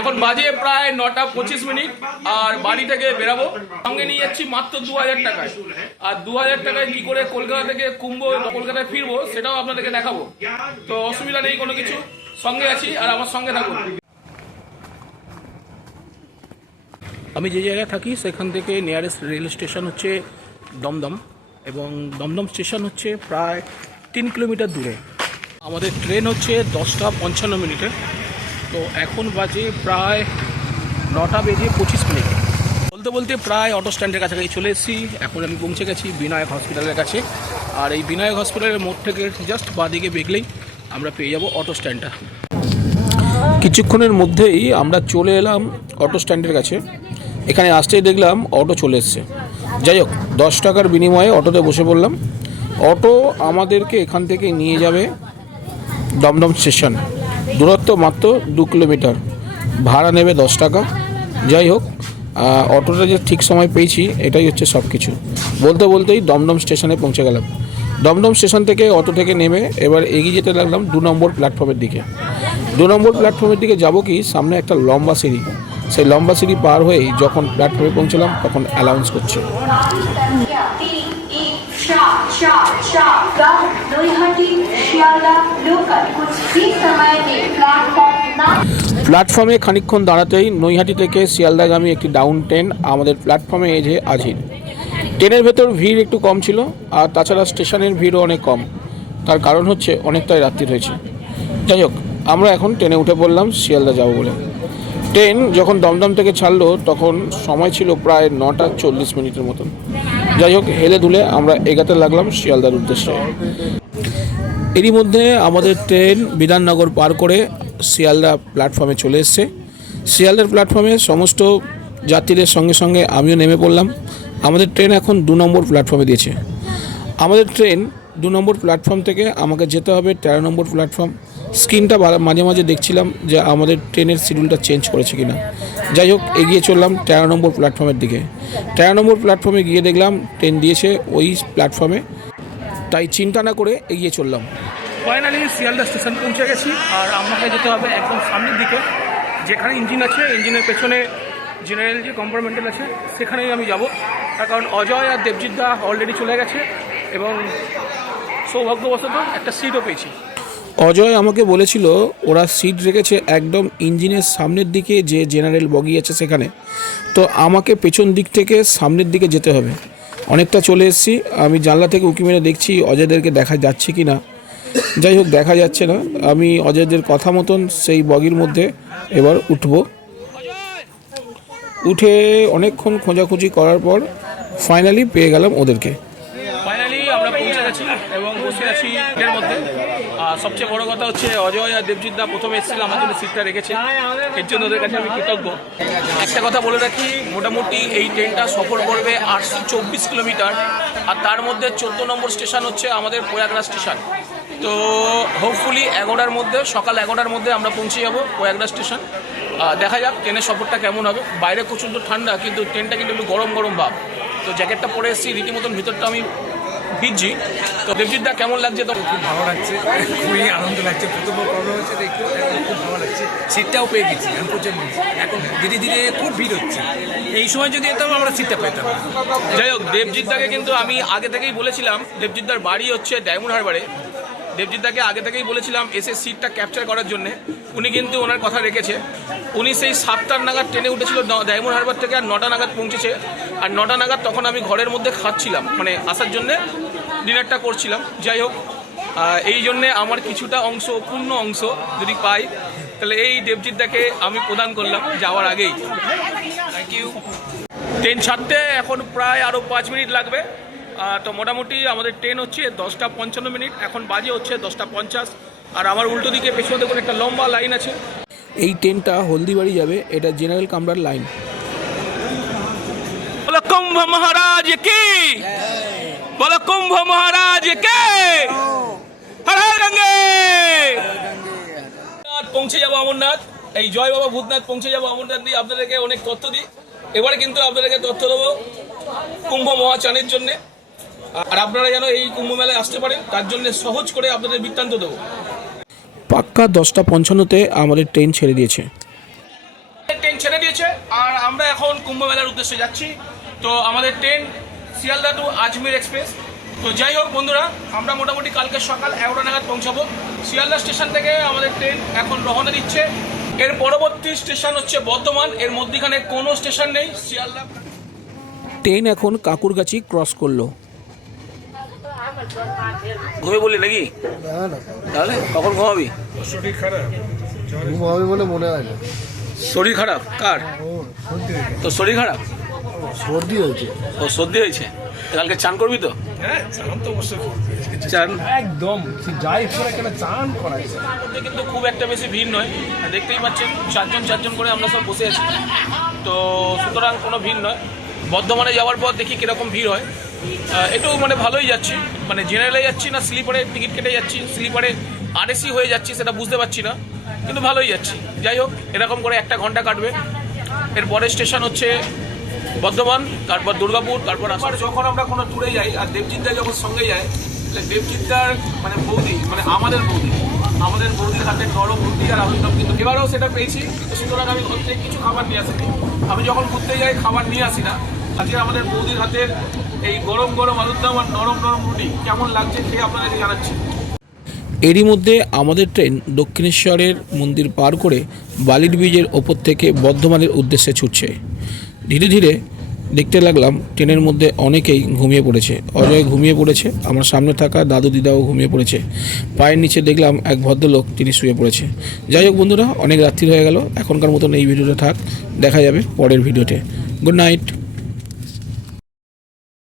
এখন বাজে প্রায় নটা পঁচিশ মিনিট, আর বাড়ি থেকে বেরাবো। সঙ্গে নিয়ে যাচ্ছি মাত্র দু হাজার টাকায়। আর দু হাজার টাকায় কি করে কলকাতা থেকে কুম্ভ কলকাতায় ফিরবো, সেটাও আপনাদেরকে দেখাবো। তো অসুবিধা নেই কোনো কিছু। সঙ্গে আছি, আর আমার সঙ্গে থাকুন। আমি যে জায়গায় থাকি, সেখান থেকে নিয়ারেস্ট রেল স্টেশন হচ্ছে দমদম। এবং দমদম স্টেশন হচ্ছে প্রায় তিন কিলোমিটার দূরে। আমাদের ট্রেন হচ্ছে দশটা পঞ্চান্ন মিনিটে। তো এখন বাজে প্রায় নটা বেজে পঁচিশ মিনিট। বলতে বলতে প্রায় অটো স্ট্যান্ডের কাছাকাছি চলে এসেছি। এখন আমি পৌঁছে গেছি বিনায়ক হসপিটালের কাছে। আর এই বিনায়ক হসপিটালের মোড় থেকে জাস্ট বাঁদিকে বেগলেই আমরা পেয়ে যাব অটো স্ট্যান্ডটা। কিছুক্ষণের মধ্যেই আমরা চলে এলাম অটো স্ট্যান্ডের কাছে। এখানে আসতেই দেখলাম অটো চলে এসছে। যাই হোক, দশ টাকার বিনিময়ে অটোতে বসে পড়লাম। অটো আমাদেরকে এখান থেকে নিয়ে যাবে। দমদম স্টেশন। দূরত্ব মাত্র দু কিলোমিটার। ভাড়া নেবে দশ টাকা। যাই হোক অটোটা যে ঠিক সময় পেয়েছি, এটাই হচ্ছে সব কিছু বলতে বলতেই দমদম স্টেশনে পৌঁছে গেলাম। দমদম স্টেশন থেকে অটো থেকে নেমে এবার এগিয়ে যেতে লাগলাম দু নম্বর প্ল্যাটফর্মের দিকে। দু নম্বর প্ল্যাটফর্মের দিকে যাব কি? সামনে একটা লম্বা সিঁড়ি। সেই লম্বা সিঁড়ি পার হয়েই যখন প্ল্যাটফর্মে পৌঁছলাম, তখন অ্যালাউন্স করছে। প্ল্যাটফর্মে খানিক্ষণ দাঁড়াতেই নৈহাটি থেকে শিয়ালদাগামী একটি ডাউন ট্রেন আমাদের প্ল্যাটফর্মে এজে আজির ট্রেনের ভেতর ভিড় একটু কম ছিল, আর তাছাড়া স্টেশনের ভিড়ও অনেক কম। তার কারণ হচ্ছে অনেকটাই রাত্রি হয়েছে। যাই হোক, আমরা এখন ট্রেনে উঠে পড়লাম, শিয়ালদা যাব বলে। ট্রেন যখন দমদম থেকে ছাড়লো, তখন সময় ছিল প্রায় নটা চল্লিশ মিনিটের মতন। যাই হোক, হেলে দুলে আমরা এগাতে লাগলাম শিয়ালদার উদ্দেশ্যে। এরই মধ্যে আমাদের ট্রেন বিধাননগর পার করে শিয়ালদা প্ল্যাটফর্মে চলে এসছে। শিয়ালদার প্ল্যাটফর্মে সমস্ত যাত্রীদের সঙ্গে সঙ্গে আমিও নেমে পড়লাম। আমাদের ট্রেন এখন দু নম্বর প্ল্যাটফর্মে দিয়েছে। আমাদের ট্রেন দু নম্বর প্ল্যাটফর্ম থেকে আমাকে যেতে হবে তেরো নম্বর প্ল্যাটফর্ম। স্ক্রিনটা মাঝে মাঝে দেখছিলাম যে আমাদের ট্রেনের শিডিউলটা চেঞ্জ করেছে কিনা। যাই হোক, এগিয়ে চললাম তেরো নম্বর প্ল্যাটফর্মের দিকে। তেরো নম্বর প্ল্যাটফর্মে গিয়ে দেখলাম ট্রেন দিয়েছে ওই প্ল্যাটফর্মে তাই চিন্তা না করে এগিয়ে চললাম। ফাইনালি শিয়ালদা স্টেশন পৌঁছে গেছি আর আমাকে যেতে হবে একদম সামনের দিকে। যেখানে ইঞ্জিন আছে ইঞ্জিনের পেছনে জেনারেল যে কম্পার্টমেন্টাল আছে, সেখানেই আমি যাব। তার কারণ অজয় আর দেবজিৎ দা অলরেডি চলে গেছে এবং সৌভাগ্যবশত একটা সিটও পেয়েছি। অজয় আমাকে বলেছিল, ওরা সিট রেখেছে একদম ইঞ্জিনের সামনের দিকে, যে জেনারেল বগি আছে সেখানে। তো আমাকে পেছন দিক থেকে সামনের দিকে যেতে হবে। অনেকটা চলে এসেছি। আমি জানলা থেকে উকি মেরে দেখছি অজয়দেরকে দেখা যাচ্ছে কি না। যাই হোক, দেখা যাচ্ছে না। আমি অজয়দের কথা মতন সেই বগির মধ্যে এবার উঠব। উঠে অনেকক্ষণ খোঁজাখুঁজি করার পর ফাইনালি পেয়ে গেলাম ওদেরকে ফাইনালি আমরা পৌঁছে গেছি এবং বসে আছি এর মধ্যে আর সবচেয়ে বড় কথা হচ্ছে অজয় আর দেবজিৎ দা প্রথমে এসেছিল, আমার জন্য সিটটা রেখেছে। এর জন্য ওদের কাছে আমি কৃতজ্ঞ। একটা কথা বলে রাখি, মোটামুটি এই ট্রেনটা সফর করবে আটশো চব্বিশ কিলোমিটার, আর তার মধ্যে চোদ্দ নম্বর স্টেশন হচ্ছে আমাদের প্রয়াগরাজ স্টেশন তো হোপফুলি এগারোটার মধ্যে, সকাল এগারোটার মধ্যে আমরা পৌঁছে যাব প্রয়াগরাজ স্টেশন দেখা যাক ট্রেনের সফরটা কেমন হবে। বাইরে প্রচণ্ড ঠান্ডা, কিন্তু ট্রেনটা কিন্তু একটু গরম গরম ভাব। তো জ্যাকেটটা পরে এসেছি, রীতিমতন ভিতরটা আমি ভিজছি তো দেবজিৎ দা কেমন লাগছে তো খুব ভালো লাগছে খুবই আনন্দ লাগছে। প্রথম প্রবলেম হচ্ছে দেখতে খুব ভালো লাগছে। সিটটাও পেয়ে গেছি প্রচুর এখন ধীরে ধীরে খুব ভিড় হচ্ছে। এই সময় যদি এতাম আমরা সিটটা পেতাম। যাই হোক দেবজিৎ দাকে কিন্তু আমি আগে থেকেই বলেছিলাম দেবজিৎ দার বাড়ি হচ্ছে ডায়মন্ড হারবারে। দেবজিৎ দাকে আগে থেকেই বলেছিলাম এসে সিটটা ক্যাপচার করার জন্য। উনি কিন্তু ওনার কথা রেখেছে। উনি সেই সাতটার নাগাদ ট্রেনে উঠেছিল ডায়মন্ড হারবার থেকে আর নটা নাগাদ পৌঁছেছে। আর নটা নাগাদ তখন আমি ঘরের মধ্যে খাচ্ছিলাম মানে আসার জন্যে ডিনারটা করছিলাম। যাই হোক এই জন্যে আমার কিছুটা অংশ, পূর্ণ অংশ যদি পাই, তাহলে এই দেবজিৎ দাকে আমি প্রদান করলাম যাওয়ার আগেই। থ্যাংক ইউ ট্রেন ছাড়তে এখন প্রায় আরও পাঁচ মিনিট লাগবে। তো মোটামুটি আমাদের ট্রেন হচ্ছে দশটা পঞ্চান্ন মিনিট এখন বাজে হচ্ছে দশটা পঞ্চাশ। আর আমার উল্টো দিকে পেছনে দেখুন একটা লম্বা লাইন আছে। এই ট্রেনটা হলদিবাড়ি যাবে এটা জেনারেল কামরার লাইন বলো কুম্ভ মহারাজ কি? বলো কুম্ভ মহারাজ কে? পৌঁছে যাব অমরনাথ। এই জয় বাবা ভূতনাথ পৌঁছে যাব অমরনাথ দিয়ে আপনাদেরকে অনেক তথ্য দিই। এবারে কিন্তু আপনাদেরকে তথ্য দেবো কুম্ভ মহাচানের জন্য। আর আপনারা যেন এই কুম্ভ মেলায় আসতে পারেন তার জন্য সহজ করে আপনাদের বৃত্তান্ত দেবো। পাক্কা দশটা পঞ্চান্নতে আমাদের ট্রেন ছেড়ে দিয়েছে। ট্রেন ছেড়ে দিয়েছে আর আমরা এখন কুম্ভ মেলার উদ্দেশ্যে যাচ্ছি। তো আমাদের train Sealdah to Ajmer express. তো যাই হোক বন্ধুরা আমরা মোটামুটি কালকে সকাল এগারোটা নাগাদ পৌঁছাবো। শিয়ালদা স্টেশন থেকে আমাদের ট্রেন এখন রওনা দিচ্ছে। এর পরবর্তী স্টেশন হচ্ছে বর্ধমান এর মধ্যখানে কোনো স্টেশন নেই শিয়ালদা। ট্রেন এখন কাকুরগাছি ক্রস করল। ঘুমে বললি নাকি? তাহলে কখন ঘুমাবি? ঘুম হবে বলে মনে হয় না। শরীর খারাপ? কার? তো শরীর খারাপ? সর্দি হয়েছে। ও সর্দি হয়েছে? কালকে চান করবি তো? হ্যাঁ চান তো অবশ্যই করবে। চান? একদম। যাই করে কেন চান করাই কিন্তু খুব একটা বেশি ভিড় নয়। দেখতেই পাচ্ছেন চারজন চারজন করে আমরা সব বসে আছি। তো সুতরাং কোনো ভিড় নয়। বর্ধমানে যাওয়ার পর দেখি কীরকম ভিড় হয়। একটু মানে ভালোই যাচ্ছি। মানে জেনারেলে যাচ্ছি না স্লিপারে টিকিট কেটে যাচ্ছি স্লিপারে আরএসি হয়ে যাচ্ছি সেটা বুঝতে পারছি না কিন্তু ভালোই যাচ্ছি। যাই হোক এরকম করে একটা ঘণ্টা কাটবে। এর পরের স্টেশন হচ্ছে বর্ধমান তারপর দুর্গাপুর তারপর যখন আমরা কোনো ট্যুরে যাই আর দেবজিৎদা যখন সঙ্গে যাই তাহলে দেবজিৎদার মানে বৌদি মানে আমাদের বৌদি আমাদের বৌদির হাতে নরম রুটি আর আলুর কিন্তু এবারেও সেটা পেয়েছি তো সুতরাং আমি ঘর থেকে কিছু খাবার নিয়ে আসিনি। আমি যখন ঘুরতে যাই খাবার নিয়ে আসি না। আজকে আমাদের বৌদির হাতের এই গরম গরম আলুর দম আর নরম নরম রুটি কেমন লাগছে খেয়ে আপনাদেরকে জানাচ্ছি। এরই মধ্যে আমাদের ট্রেন দক্ষিণেশ্বরের মন্দির পার করে বালির ব্রিজের ওপর থেকে বর্ধমানের উদ্দেশ্যে ছুটছে। ধীরে ধীরে দেখতে লাগলাম ট্রেনের মধ্যে অনেকেই ঘুমিয়ে পড়েছে। অজয় ঘুমিয়ে পড়েছে, আমার সামনে থাকা দাদু দিদাও ঘুমিয়ে পড়েছে। পায়ের নিচে দেখলাম এক ভদ্রলোক তিনি শুয়ে পড়েছে। যাই হোক বন্ধুরা, অনেক রাত্রি হয়ে গেল। এখনকার মতন এই ভিডিওটা থাক, দেখা যাবে পরের ভিডিওতে। Good night.